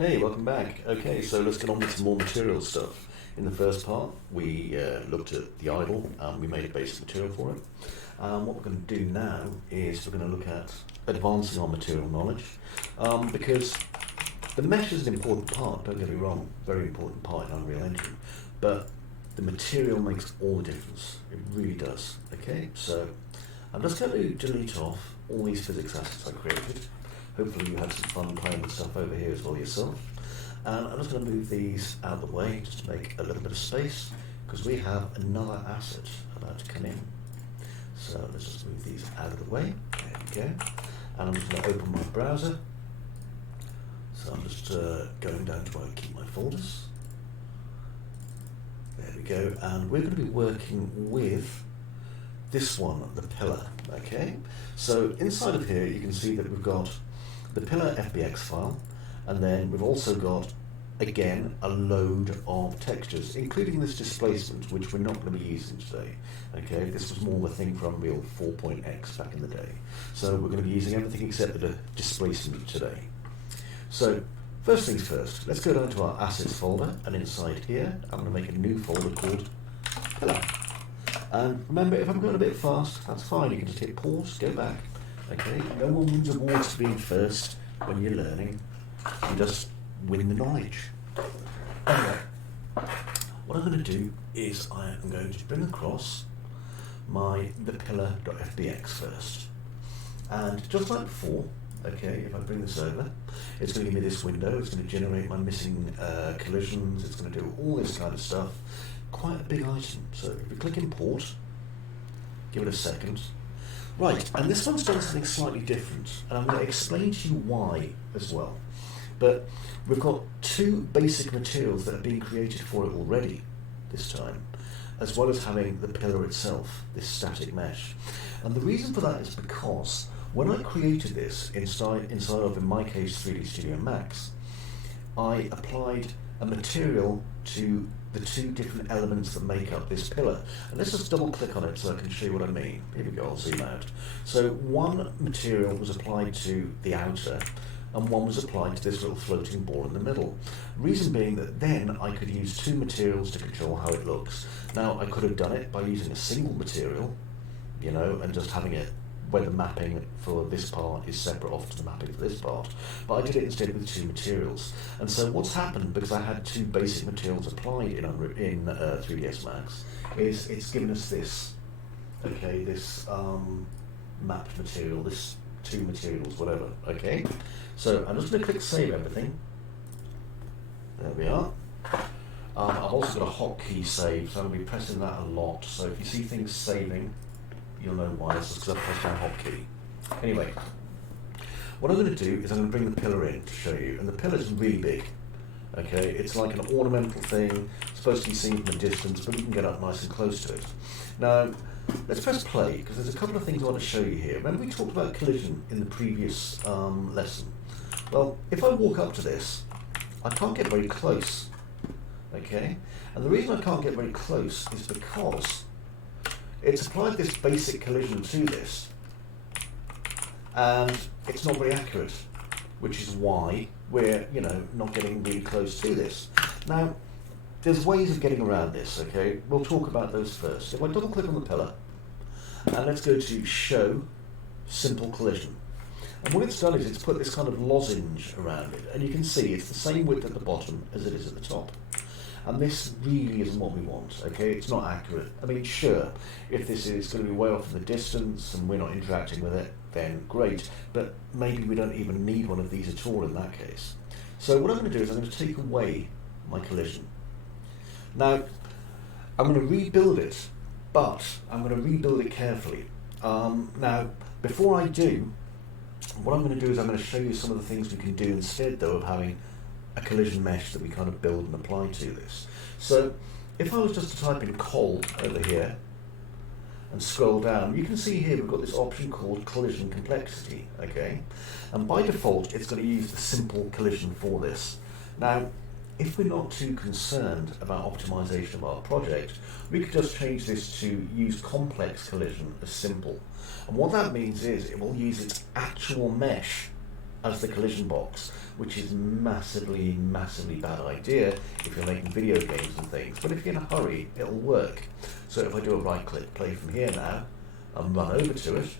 Hey, welcome back. Okay, so let's get on with some more material stuff. In the first part, we looked at the idol and we made a basic material for it. What we're going to do now is we're going to look at advancing our material knowledge because the mesh is an important part, don't get me wrong, very important part in Unreal Engine, but the material makes all the difference. It really does. Okay, so I'm just going to delete off all these physics assets I created. Hopefully you had some fun playing with stuff over here as well yourself. And I'm just going to move these out of the way just to make a little bit of space because we have another asset about to come in. So let's just move these out of the way. There we go. And I'm just going to open my browser. So I'm just going down to where I keep my folders. There we go. And we're going to be working with this one, the pillar. Okay. So inside of here you can see that we've got the pillar FBX file, and then we've also got, again, a load of textures, including this displacement, which we're not going to be using today. Okay, this was more the thing from Unreal 4.x back in the day. So we're going to be using everything except the displacement today. So first things first, let's go down to our assets folder, and inside here, I'm going to make a new folder called pillar. And remember, if I'm going a bit fast, that's fine. You can just hit pause, go back. Okay, no one wins awards for being first when you're learning. You just win the knowledge. Anyway, what I'm going to do is I am going to bring across the pillar.fbx first. And just like before, okay, if I bring this over, it's going to give me this window. It's going to generate my missing collisions. It's going to do all this kind of stuff. Quite a big item. So if we click import, give it a second. Right, and this one's done something slightly different, and I'm going to explain to you why as well. But we've got two basic materials that have been created for it already this time, as well as having the pillar itself, this static mesh. And the reason for that is because when I created this inside of, in my case, 3D Studio Max, I applied a material to the two different elements that make up this pillar. And let's just double click on it so I can show you what I mean. Here we go, I'll zoom out. So one material was applied to the outer and one was applied to this little floating ball in the middle. Reason being that then I could use two materials to control how it looks. Now I could have done it by using a single material, you know, and just having it where the mapping for this part is separate off to the mapping for this part. But I did it instead with two materials. And so what's happened, because I had two basic materials applied in 3ds Max, is it's given us this, okay, this mapped material, this two materials, whatever, okay? So I'm just going to click save everything. There we are. I've also got a hotkey save, so I'm going to be pressing that a lot. So if you see things saving, you'll know why. It's because I've pressed my hotkey. Anyway, what I'm going to do is I'm going to bring the pillar in to show you. And the pillar is really big. Okay, it's like an ornamental thing, supposed to be seen from a distance, but you can get up nice and close to it. Now, let's press play, because there's a couple of things I want to show you here. Remember we talked about collision in the previous lesson? Well, if I walk up to this, I can't get very close. Okay, and the reason I can't get very close is because it's applied this basic collision to this, and it's not very accurate, which is why we're, you know, not getting really close to this. Now, there's ways of getting around this, okay? We'll talk about those first. If I double click on the pillar, and let's go to Show Simple Collision. And what it's done is it's put this kind of lozenge around it, and you can see it's the same width at the bottom as it is at the top. And this really isn't what we want, okay? It's not accurate. I mean, sure, if this is going to be way off in the distance and we're not interacting with it, then great. But maybe we don't even need one of these at all in that case. So what I'm going to do is I'm going to take away my collision. Now, I'm going to rebuild it, but I'm going to rebuild it carefully. Now, before I do, what I'm going to do is I'm going to show you some of the things we can do instead, though, of having a collision mesh that we kind of build and apply to this. So if I was just to type in col over here and scroll down, you can see here we've got this option called collision complexity, okay? And by default it's going to use the simple collision for this. Now, if we're not too concerned about optimization of our project, we could just change this to use complex collision as simple. And what that means is it will use its actual mesh as the collision box, which is massively bad idea if you're making video games and things. But if you're in a hurry, it'll work. So if I do a right click play from here now and run over to it,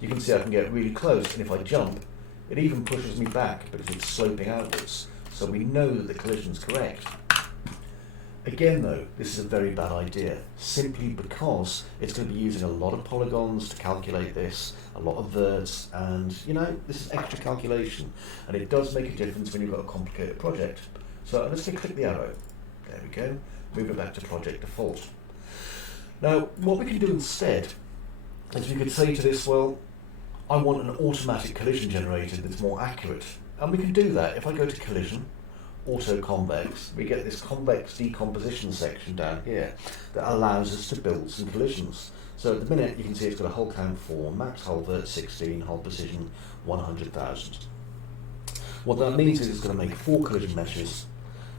you can see I can get really close, and if I jump, it even pushes me back because it's sloping outwards. So we know that the collision's correct. Again though, this is a very bad idea, simply because it's going to be using a lot of polygons to calculate this, a lot of verts, and you know, this is extra calculation, and it does make a difference when you've got a complicated project. So let's click the arrow. There we go. Move it back to project default. Now, what we can do instead is we could say to this, well, I want an automatic collision generator that's more accurate. And we can do that. If I go to collision, auto convex, we get this convex decomposition section down here that allows us to build some collisions. So at the minute you can see it's got a hull count 4, max hull vert 16, hull precision 100,000. What that means is it's going to make 4 collision meshes.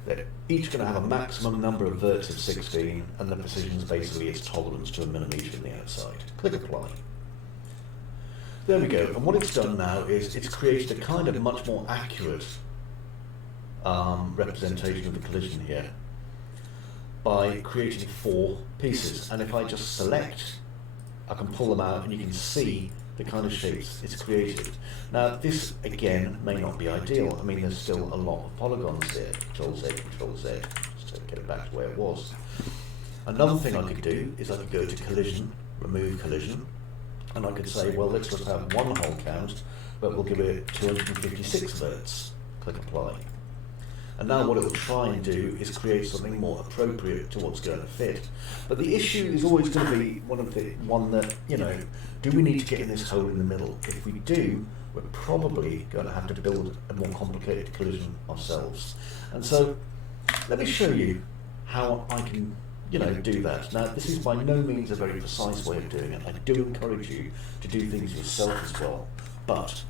They're each going to have a maximum number of verts of 16, and the precision is basically its tolerance to a millimetre in the outside. Click apply. There we go, and what it's done now is it's created a kind of much more accurate representation of the collision here by creating 4 pieces. And if I just select, I can pull them out and you can see the kind of shapes it's created. Now this again may not be ideal. I mean, there's still a lot of polygons there. Control Z, just to get it back to where it was. Another thing I could do is I could go to collision, remove collision, and I could say, well, let's just have 1 hull count, but we'll give it 256 verts. Click apply. And now what it will try and do is create something more appropriate to what's going to fit. But the issue is always going to be one that, you know, do we need to get in this hole in the middle? If we do, we're probably going to have to build a more complicated collision ourselves. And so let me show you how I can, you know, do that. Now, this is by no means a very precise way of doing it. I do encourage you to do things yourself as well. But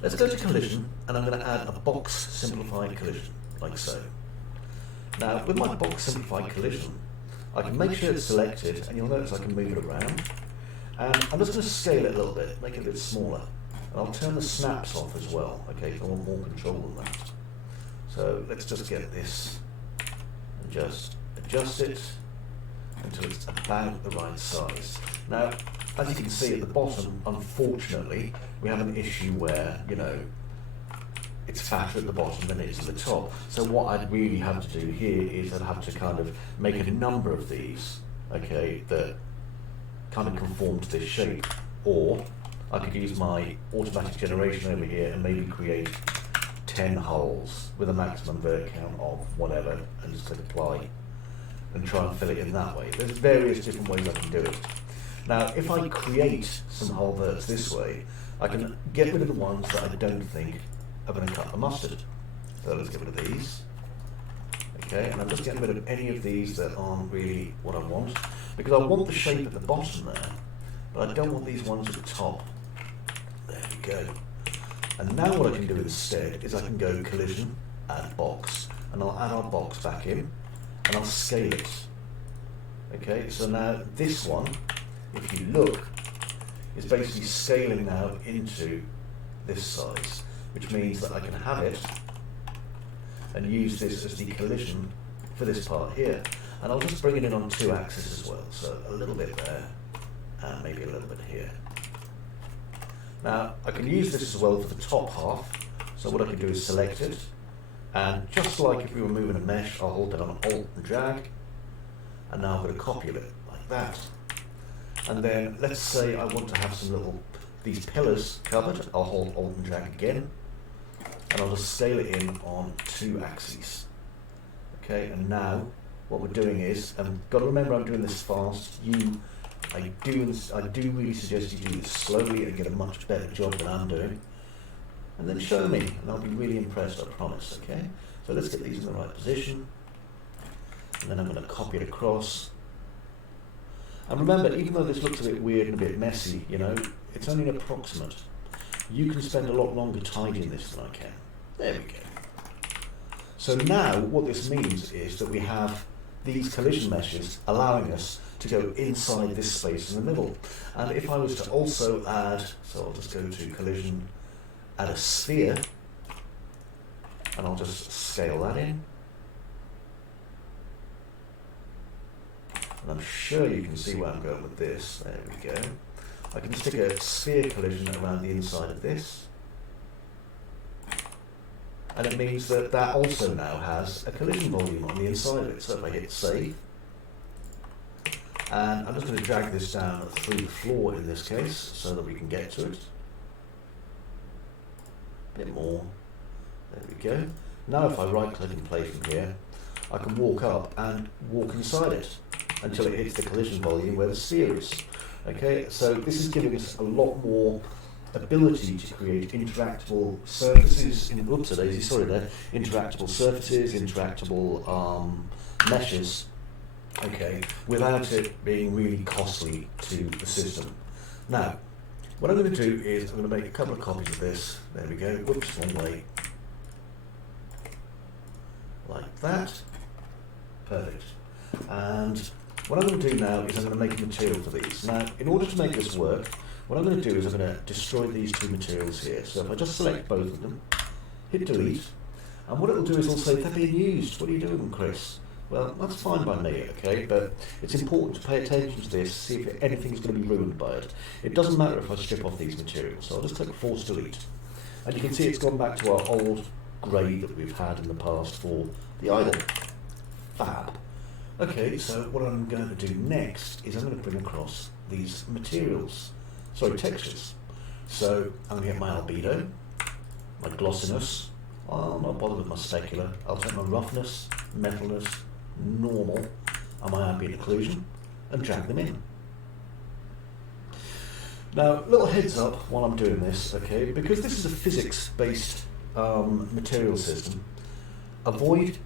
let's go to collision, and I'm going to add a box simplified collision, like so. Now, with my box simplified collision, I can make sure it's selected, and you'll notice I can move it around. And I'm just going to scale it a little bit, make it a bit smaller. And I'll turn the snaps off as well, okay, if I want more control than that. So let's just get this and just adjust it until it's about the right size. Now, as you can see at the bottom, unfortunately, we have an issue where, you know, it's fatter at the bottom than it is at the top. So what I'd really have to do here is I'd have to kind of make a number of these, okay, that kind of conform to this shape. Or I could use my automatic generation over here and maybe create 10 hulls with a maximum vert count of whatever, and just click apply and try and fill it in that way. There's various different ways I can do it. Now, if I create some hull verts this way, I can get rid of the ones that I don't think are going to cut the mustard. So let's get rid of these. Okay, and I'm just getting rid of any of these that aren't really what I want, because I want the shape at the bottom there, but I don't want these ones at the top. There we go. And now what I can do instead is I can go collision, add box, and I'll add our box back in, and I'll scale it. Okay, so now this one, if you look, is basically scaling now into this size, which means that I can have it and use this as the collision for this part here. And I'll just bring it in on 2 axes as well, so a little bit there, and maybe a little bit here. Now, I can use this as well for the top half, so what I can do is select it, and just like if we were moving a mesh, I'll hold down Alt and drag, and now I'm going to copy it like that. And then let's say I want to have some little, these pillars covered, I'll hold Alt and drag again, and I'll just scale it in on 2 axes. Okay, and now what we're doing is, and got to remember I'm doing this fast, I do really suggest you do this slowly and get a much better job than I'm doing. And then show me, and I'll be really impressed, I promise, okay? So let's get these in the right position, and then I'm going to copy it across. And remember, even though this looks a bit weird and a bit messy, you know, it's only an approximate. You can spend a lot longer tidying this than I can. There we go. So now what this means is that we have these collision meshes allowing us to go inside this space in the middle. And if I was to also add, so I'll just go to collision, add a sphere, and I'll just scale that in. And I'm sure you can see where I'm going with this. There we go. I can stick a sphere collision around the inside of this. And it means that that also now has a collision volume on the inside of it. So if I hit save, and I'm just going to drag this down through the floor in this case, so that we can get to it. A bit more. There we go. Now if I right click and play from here, I can walk up and walk inside it until it hits the collision volume where the sphere is. Okay, so this is giving us a lot more ability to create interactable surfaces, interactable surfaces, interactable meshes, okay, without it being really costly to the system. Now, what I'm going to do is I'm going to make a couple of copies of this. There we go. Whoops, wrong way. Like that. Perfect. And what I'm going to do now is I'm going to make a material for these. Now, in order to make this work, what I'm going to do is I'm going to destroy these two materials here. So if I just select both of them, hit delete, and what it'll do is it'll say they're being used. What are you doing, Chris? Well, that's fine by me, okay, but it's important to pay attention to this, see if anything's going to be ruined by it. It doesn't matter if I strip off these materials, so I'll just click force delete. And you can see it's gone back to our old grey that we've had in the past for the idle. Fab. Okay, so what I'm going to do next is I'm going to bring across these materials. Sorry, textures. So I'm going to get my albedo, my glossiness. I'll not bother with my specular. I'll take my roughness, metalness, normal, and my ambient occlusion, and drag them in. Now, little heads up while I'm doing this, okay, because this is a physics-based material system, avoid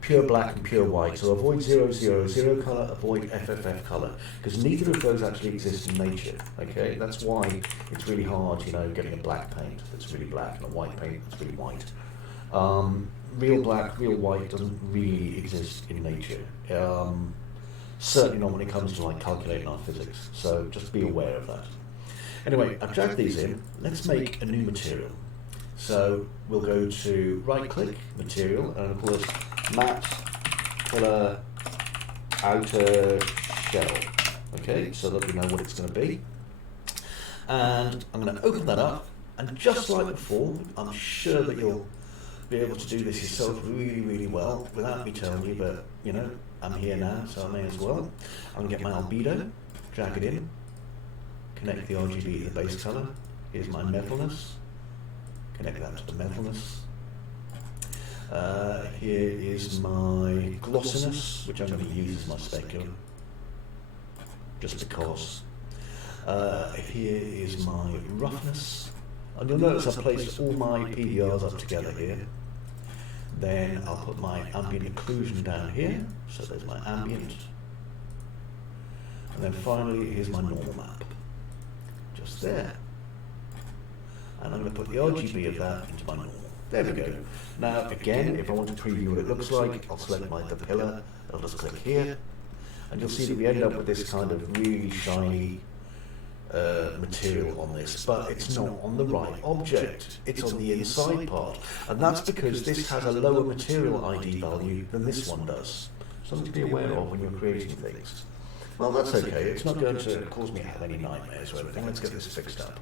pure black and pure white. So avoid 000 colour, avoid FFF colour, because neither of those actually exist in nature. Okay, that's why it's really hard, you know, getting a black paint that's really black and a white paint that's really white. Real black, real white doesn't really exist in nature. Certainly not when it comes to like calculating our physics. So just be aware of that. Anyway, I've dragged these in. Let's make a new material. So we'll go to right-click, material, and of course, matte pillar outer shell. Okay, so that we know what it's going to be. And I'm going to open that up, and just like before, I'm sure that you'll be able to do this yourself really, really well without me telling you, but you know, I'm here now, so I may as well. I'm going to get my albedo, drag it in, connect the RGB to the base color. Here's my metalness. Connect that to the metalness. Here is my glossiness, which I'm going to use as my specular, just because. Here is my roughness, and you'll notice I've placed all my PDRs up together here. Then I'll put my ambient occlusion down here, so there's my ambient. And then finally, here's my normal map, just there. And I'm going to put the RGB of that into my normal. There we go. Now, again, if I want to preview what it looks like, I'll select the pillar, I'll just click here, and you'll see that we end up with this kind of really shiny material on this, but it's not on the right object, it's on the inside part, and that's because this has a lower material ID value than this one does. Something to be aware of when you're creating things. Well, that's okay, it's not going to cause me to have any nightmares or anything. Let's get this fixed up.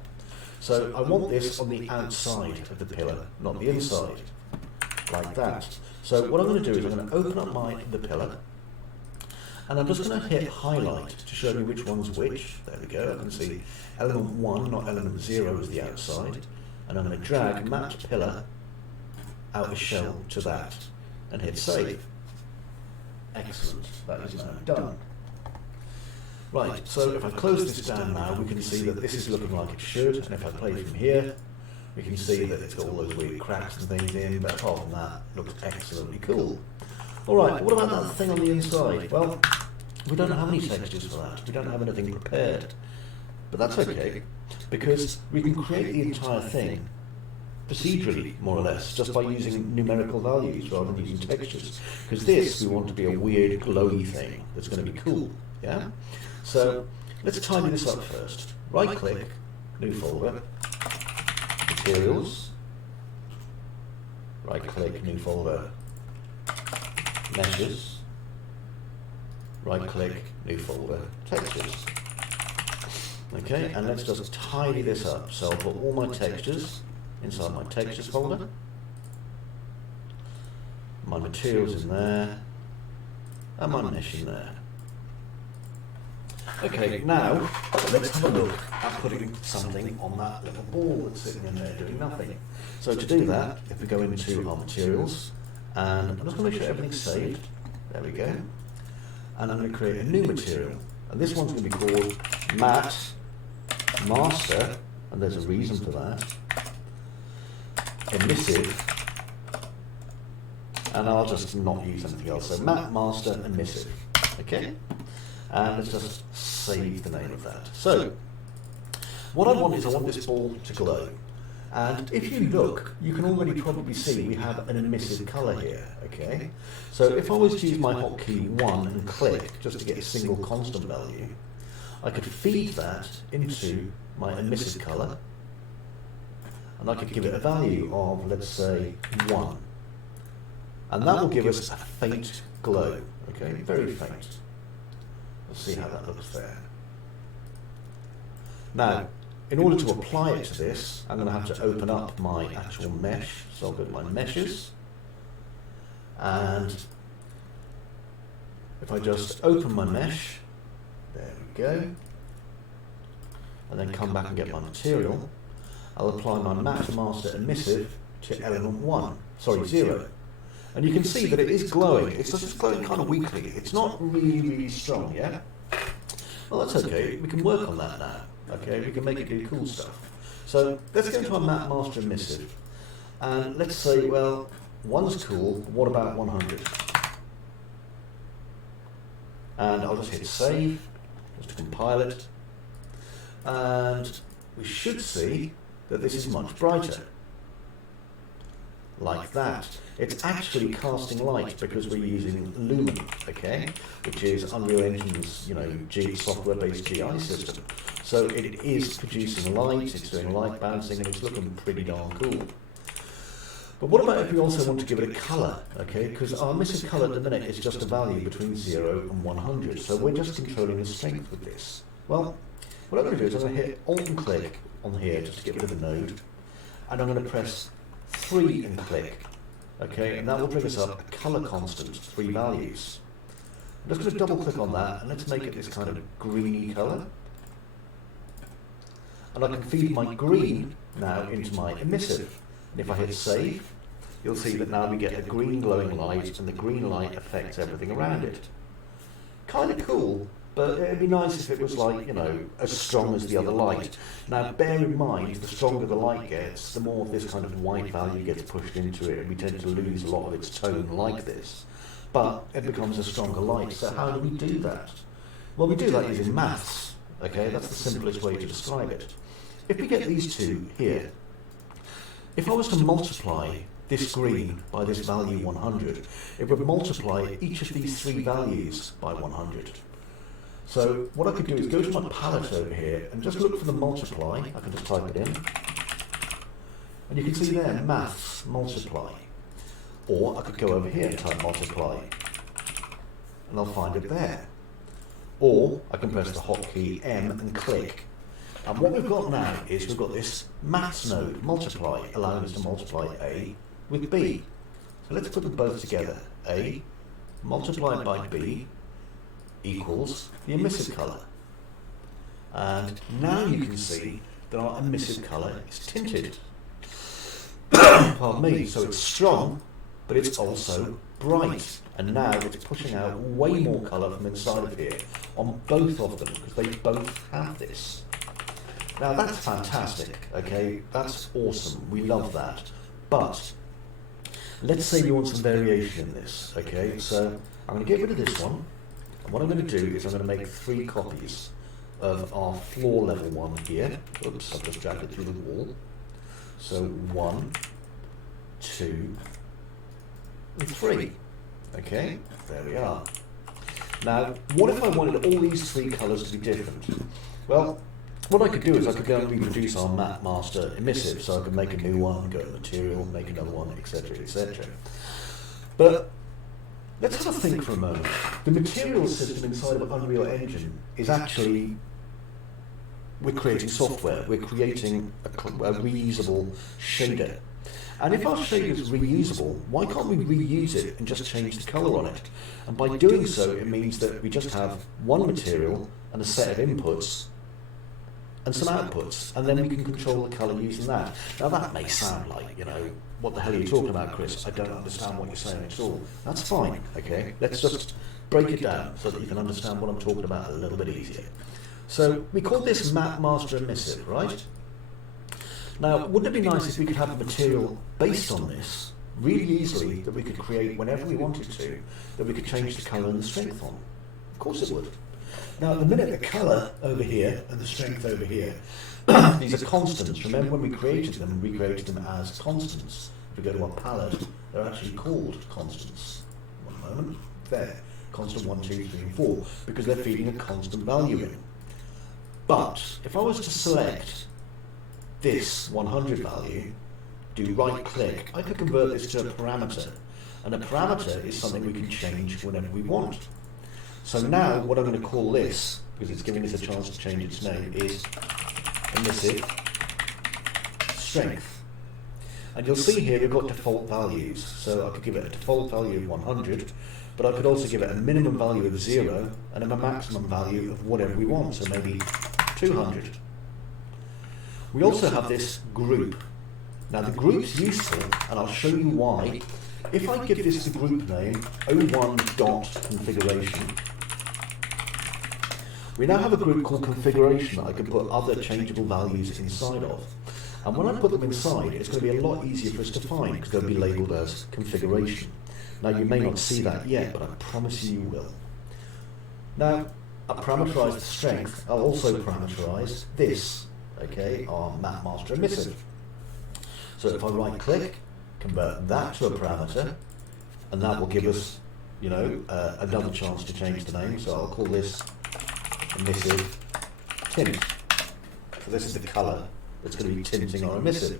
So I want this on the outside of the pillar, not the inside, like that. So what I'm going to do is I'm going to open up the pillar, and I'm just going to hit highlight to show me which one's which. There we go, I can see element 1, not element 0 is the outside, and I'm going to drag matte pillar outer shell to that, and hit save. Excellent, that is now done. Right, so if I close this down now, we can see that this is looking like it should, and if I play from here, we can see that it's got all those weird cracks and things in, but apart from that, it looks excellently cool. Alright, what about that thing on the inside? Well, we don't have any textures for that, we don't have anything prepared. But that's okay, because we can create the entire thing procedurally, more or less, just by using numerical values rather than using textures. Because this, we want to be a weird, glowy thing that's going to be cool, yeah? So, let's tidy this up first. Right-click, new folder, materials, right click, new folder, meshes, right click, new folder, textures. Okay, and let's just tidy this up. So I'll put all my textures inside my textures folder, my materials in there, and my mesh in there. Okay, now let's have a look at putting something on that little ball that's sitting in there doing nothing. So to do that, if we go into our materials, and I'm just going to make sure everything's saved. There we go. And I'm going to create a new material. And this one's going to be called Matte Master, and there's a reason for that. Emissive, and I'll just not use anything else. So Matte Master Emissive. Okay? And let's just save the name of that. So, what I want is I want this ball to glow. And if you look, you can already probably see we have an emissive colour here, okay? So if I was to use my hotkey 1 and click, just to get a single constant value, I could feed that into my emissive colour, and I could give it a value of, let's say, 1. And that will give us a faint glow, okay? Very faint. Let's see how that looks there. Now, in order to apply it to this, I'm going to have to open up my actual mesh. So I'll go to my meshes. And if I just open my mesh, there we go. And then come back and get my material, I'll apply my Matte Master Emissive to element 1, sorry, 0. And you can see that it is glowing. It's just glowing kind of weakly. It's not really strong, yeah? Well, that's okay. We can work on that now. Okay, we can make it do cool stuff. So let's go into our Matte Master Emissive. And let's say, well, 1's cool. What about 100? And I'll just hit save, just to compile it. And we should see that this is much brighter. Like that. It's actually casting light because we're using Lumen, okay, which is Unreal Engine's, software-based GI system. So it is producing light, it's doing light bouncing, and it's looking pretty darn cool. But what about if we also want to give it a colour, okay? Because our emissive colour at the minute is just a value between 0 and 100, so we're just controlling the strength with this. Well, what I'm going to do is I'm going to hit Alt and click on here just to get rid of the node, and I'm going to press 3 and click, okay, and that will bring us up a colour constant, 3 values. I'm just going to double click on that, and let's make it this kind of greeny colour. And I can feed my green now into my emissive. And if I hit save, you'll see that now we get a green glowing light, and the green light affects everything around it. Kind of cool, but it'd be nice if it was like, as strong as the other light. Now bear in mind, the stronger the light gets, the more this kind of white value gets pushed into it, and we tend to lose a lot of its tone like this. But it becomes a stronger light, so how do we do that? Well, we do that using maths, okay? That's the simplest way to describe it. If we get these two here, if I was to multiply this green by this value 100, it would multiply each of these 3 values by 100. So what I could do is go to my palette over here and just look for the multiply. I can just type it in. And you can see there, maths, multiply. Or I could go over here and type multiply. And I'll find it there. Or I can press the hotkey M and click. And what we've got now is we've got this maths node, multiply, allowing us to multiply A with B. So let's put them both together. A multiplied by B equals the emissive colour. And now you can see that our emissive colour is tinted. Pardon me, so it's strong, but it's also bright. And now it's pushing out way more colour from inside of here on both of them, because they both have this. Now that's fantastic, okay, that's awesome, we love that. But let's say you want some variation in this, okay, so I'm going to get rid of this one, and what I'm going to do is I'm going to make 3 copies of our floor level one here. Oops, I've just dragged it through the wall. So 1, 2, and 3, okay, there we are. Now, what if I wanted all these 3 colours to be different? Well, what I could do is I could go and reproduce our map master emissive, so I could make a new one, go to material, make another one, etc., etc. But let's have a think for a moment. The material system inside of Unreal Engine is actually, we're creating software, we're creating a reusable shader. And if our shader is reusable, why can't we reuse it and just change the colour on it? And by doing so, it means that we just have one material and a set of inputs and some outputs, and then we can control the colour using that. Now that may sound like, you know, what the hell are you talking about, Chris? I don't understand what you're saying at all. That's fine, okay? Let's just break it down so that you can understand what I'm talking about a little bit easier. So we call this map master emissive, right? Now, wouldn't it be nice if we could have a material based on this really easily that we could create whenever we wanted to, that we could change the colour and the strength on? Of course it would. Now, at the minute, the colour over here and the strength over here, these are constants. Remember when we created them as constants. If we go to our palette, they're actually called constants. One moment. There. Constant 1, 2, 3, and 4, because they're feeding a constant value in. But if I was to select this 100 value, do right click, I could convert this to a parameter. And a parameter is something we can change whenever we want. So now what I'm going to call this, because it's giving us a chance to change its name, is emissive strength. And you'll see here we've got default values. So I could give it a default value of 100, but I could also give it a minimum value of 0 and a maximum value of whatever we want, so maybe 200. We also have this group. Now the group's useful, and I'll show you why. If I give this the group name 01.configuration, we now have a group called configuration that I can put other changeable values inside of. And when I put them inside, it's going to be a lot easier for us to find because they'll be labelled as configuration. Now you may not see that yet, but I promise you will. Now, I parameterise the strength. I'll also parameterise this, okay, our map master emissive. So if I right click, convert that to a parameter, and that will give us, you know, another chance to change the name. So I'll call this emissive tint. So this is the colour that's going to be tinting our emissive.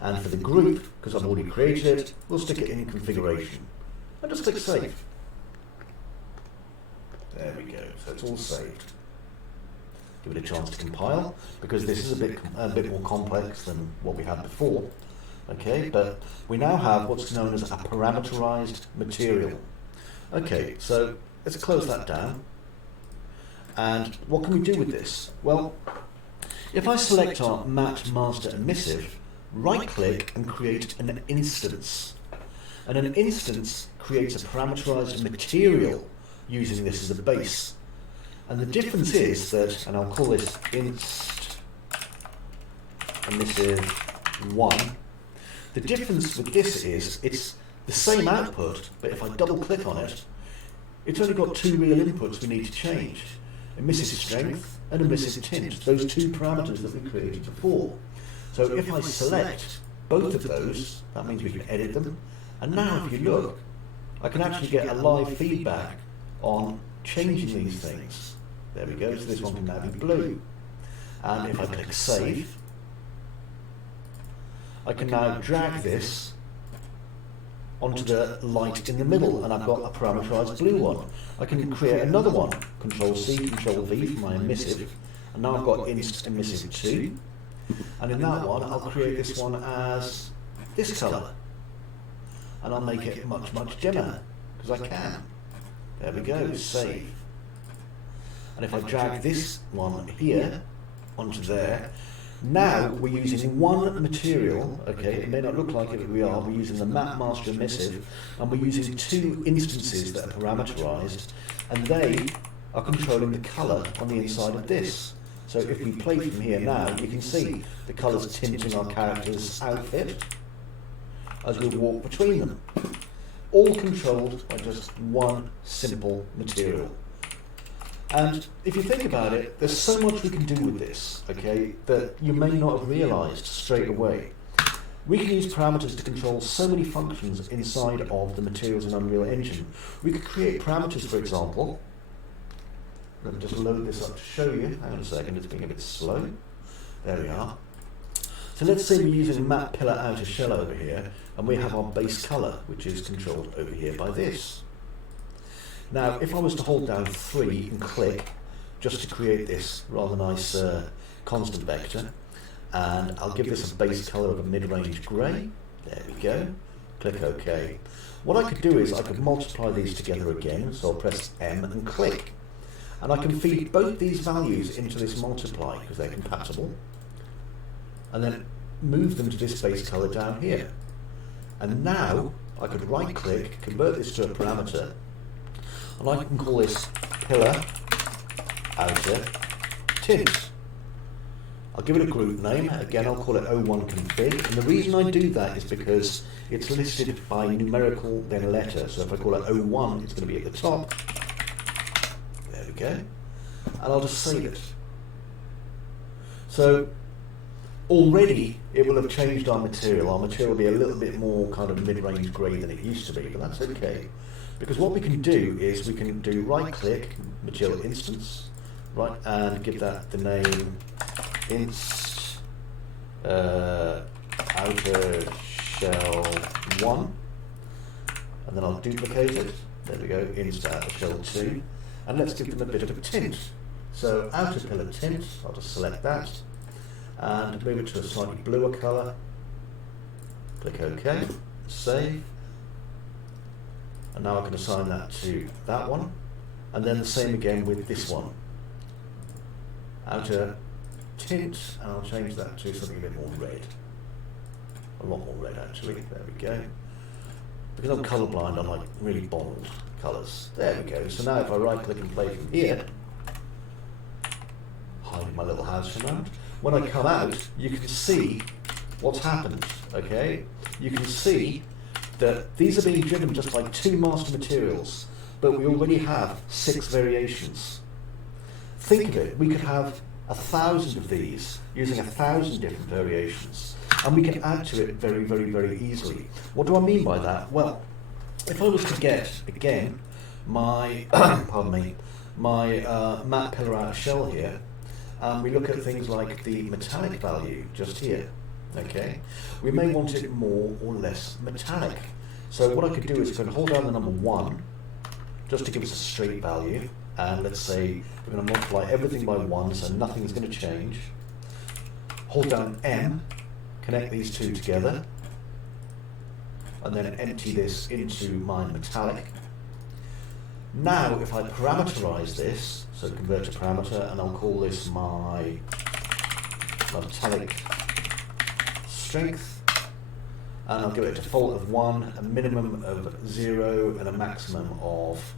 And for the group, because I've already created it, we'll stick it in configuration. And just click save. There we go, so it's all saved. Give it a chance to compile, because this is a bit more complex than what we had before. Okay, but we now have what's known as a parameterized material. Okay, so let's close that down. And what can we do with this? Well, if I select our map master emissive, right click and create an instance. And an instance creates a parameterized material using this as a base. And the difference is that, and I'll call this inst emissive 1. The difference with this is it's the same output, but if I double click on it, it's only got two real inputs we need to change. Emissive strength and emissive tint, those two parameters that we created before. So if I select both of those, that means we can edit them. And now if you look, I can actually get a live feedback on changing these things. There we go, so this one can now be blue. And if I click save, I can now drag this onto the light in the middle, and I've got a parameterized blue one. I can create another one, Control C, Control V for my emissive, and now I've got inst emissive 2. And in that one, I'll create this one as this colour. And I'll make it much, much dimmer, because I can. There we go, save. And if I drag this one here onto there, now we're using one material, okay, it may not look like it, but we're using the map master emissive, and we're using two instances that are parameterized, and they are controlling the colour on the inside of this. So if we play from here now, you can see the colours tinting our character's outfit as we walk between them. All controlled by just one simple material. And if you think about it, there's so much we can do with this, okay, that you may not have realised straight away. We can use parameters to control so many functions inside of the materials in Unreal Engine. We could create parameters, for example, Let me just load this up to show you. Hang on a second, it's being a bit slow. There we are. So let's say we're using matte pillar outer shell over here, and we have our base colour, which is controlled over here by this. Now, if I was to hold down 3 and click, just to create this rather nice constant vector, and I'll give this a base colour of a mid-range grey. There we go. Click OK. What I could do is I could multiply these together again, so I'll press M and click. And I can feed both these values into this multiply, because they're compatible, and then move them to this base colour down here. And now I could right click, convert this to a parameter, and I can call this pillar outer tint. I'll give it a group name. Again, I'll call it 01 config. And the reason I do that is because it's listed by numerical, then a letter. So if I call it 01, it's going to be at the top. There we go. And I'll just save it. So already it will have changed our material. Our material will be a little bit more kind of mid-range grey than it used to be, but that's okay. Because what we can do is we can do right-click, material instance, right, and give that the name inst outer shell 1, and then I'll duplicate it. There we go, inst outer shell 2, and let's give them a bit of a tint. So outer pillar tint, I'll just select that, and move it to a slightly bluer colour. Click OK, save. And now I can assign that to that one, and then the same again with this one. Outer tint, and I'll change that to something a bit more red. A lot more red actually, there we go. Because I'm colourblind, I like really bold colours. There we go, so now if I right click and play from here, hide my little house for a moment. When I come out, you can see what's happened, okay? You can see that these are being driven just by 2 master materials, but we already have 6 variations. Think of it, we could have 1,000 of these using 1,000 different variations, and we can add to it very, very, very easily. What do I mean by that? Well, if I was to get, again, my, pardon me, my matte pillar outer shell here, we look at things like the metallic value just here. Okay, we may want it more or less metallic. So what I could do is I could hold down the number 1 just to give us a straight value, and let's say we're going to multiply everything by 1, so nothing's going to change. Hold down M, connect these 2 together, and then empty this into my metallic. Now if I parameterize this, so convert to parameter, and I'll call this my metallic strength, and I'll give it a default of 1, a minimum of 0, and a maximum of,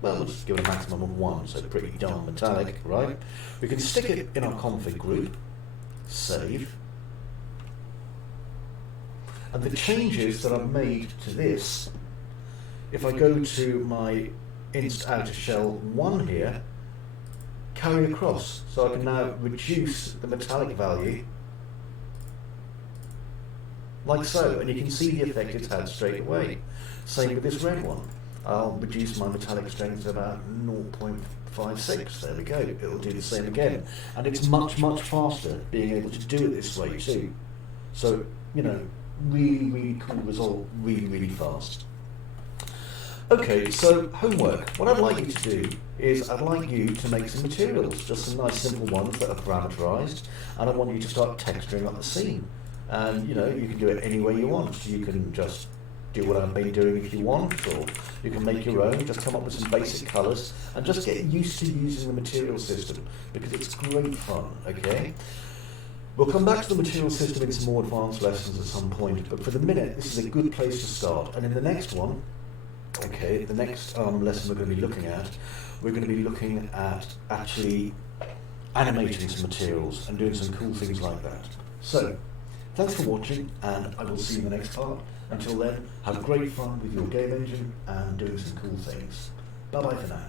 well, we'll just give it a maximum of 1, so pretty darn metallic, right? We can stick it in our config group, save, and the changes that I've made to this, if I go to my inst outer shell 1 here, carry across, so I can now reduce the metallic value like so, and you can see the effect it's had straight away. Same with this red one. I'll reduce my metallic strength to about 0.56. There we go. It'll do the same again. And it's much, much faster being able to do it this way too. So, you know, really, really cool result, really, really fast. Okay, so homework. What I'd like you to do is I'd like you to make some materials, just some nice simple ones that are parameterized, and I want you to start texturing up the scene. And you know, you can do it any way you want. You can just do what I've been doing if you want, or you can make your own, just come up with some basic colours, and just get used to using the material system, because it's great fun, okay? We'll come back to the material system in some more advanced lessons at some point, but for the minute, this is a good place to start. And in the next one, okay, the next lesson we're going to be looking at, we're going to be looking at actually animating some materials and doing some cool things like that. So, thanks for watching, and I will see you in the next part. Until then, have great fun with your game engine and doing some cool things. Bye bye for now.